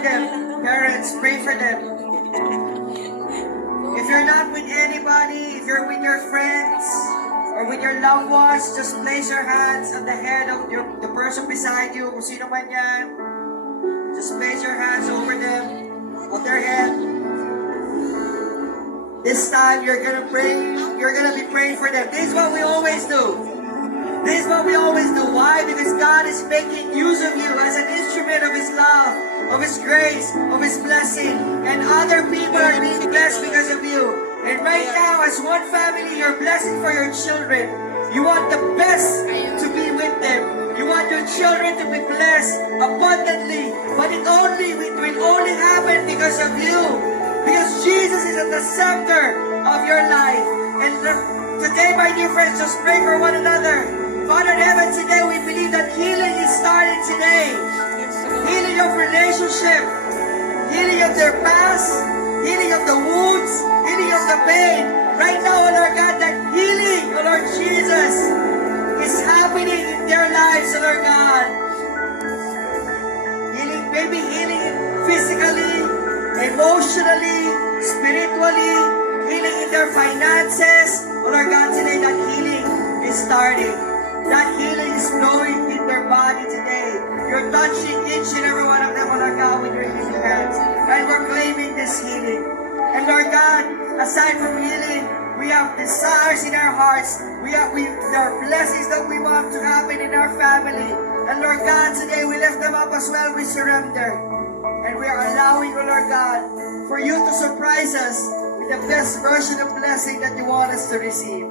for them. Parents, pray for them. If you're not with anybody, if you're with your friends, or with your loved ones, just place your hands on the head of the person beside you, kung sino man yan. Just place your hands over them, on their head. This time, you're gonna pray, you're gonna be praying for them. This is what we always do. This is what we always do. Why? Because God is making use of you as an instrument of His love, of His grace, of His blessing. And other people are being blessed because of you. And right now, as one family, you're blessing for your children. You want the best to be with them. You want your children to be blessed abundantly. But it will only happen because of you. Because Jesus is at the center of your life. And today, my dear friends, just pray for one another. Father in heaven, today we believe that healing is starting today. Healing of relationship. Healing of their past. Healing of the wounds. Healing of the pain. Right now, O Lord God, that healing, O Lord Jesus, is happening in their lives, O Lord God. Healing, maybe healing physically, emotionally, spiritually, healing in their finances. O Lord God, today that healing is starting. That healing is flowing in their body today. You're touching each and every one of them, O Lord God, with your healing hands. And we're claiming this healing. And Lord God, aside from healing, we have desires in our hearts. There are blessings that we want to happen in our family. And Lord God, today we lift them up as well. We surrender. And we are allowing, oh Lord God, for you to surprise us with the best version of blessing that you want us to receive.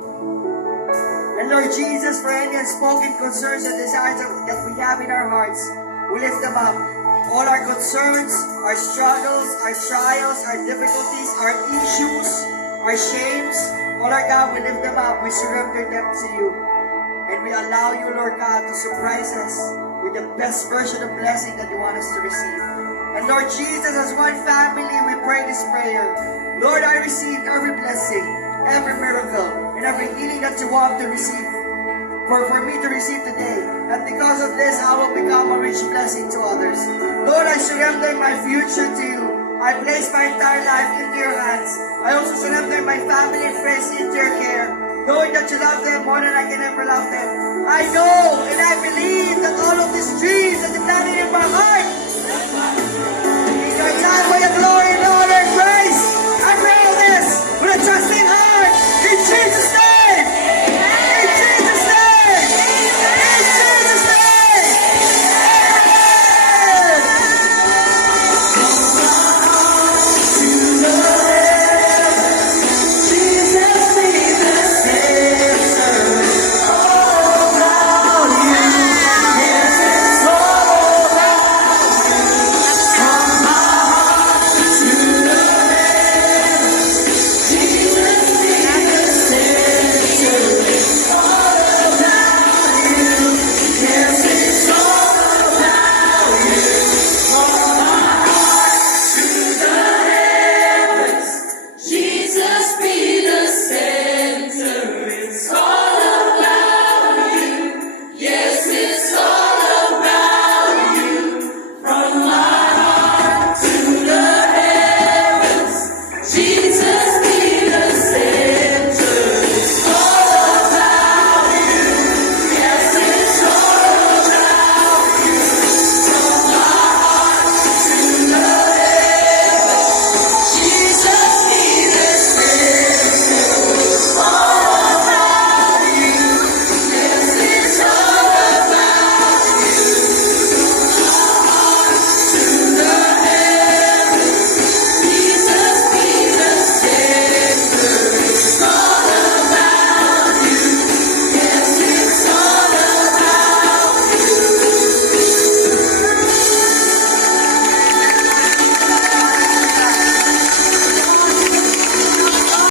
And Lord Jesus, for any unspoken concerns and desires that we have in our hearts, we lift them up. All our concerns, our struggles, our trials, our difficulties, our issues, our shames, all our God, we lift them up. We surrender them to you. And we allow you, Lord God, to surprise us with the best version of blessing that you want us to receive. And Lord Jesus, as one family, we pray this prayer. Lord, I receive every blessing, every miracle, and every healing that you want to receive. For me to receive today. And because of this, I will become a rich blessing to others. Lord, I surrender my future to you. I place my entire life into your hands. I also surrender my family and friends into your care, knowing that you love them more than I can ever love them. I know and I believe that all of these dreams that you planted in my heart, in your time for your glory,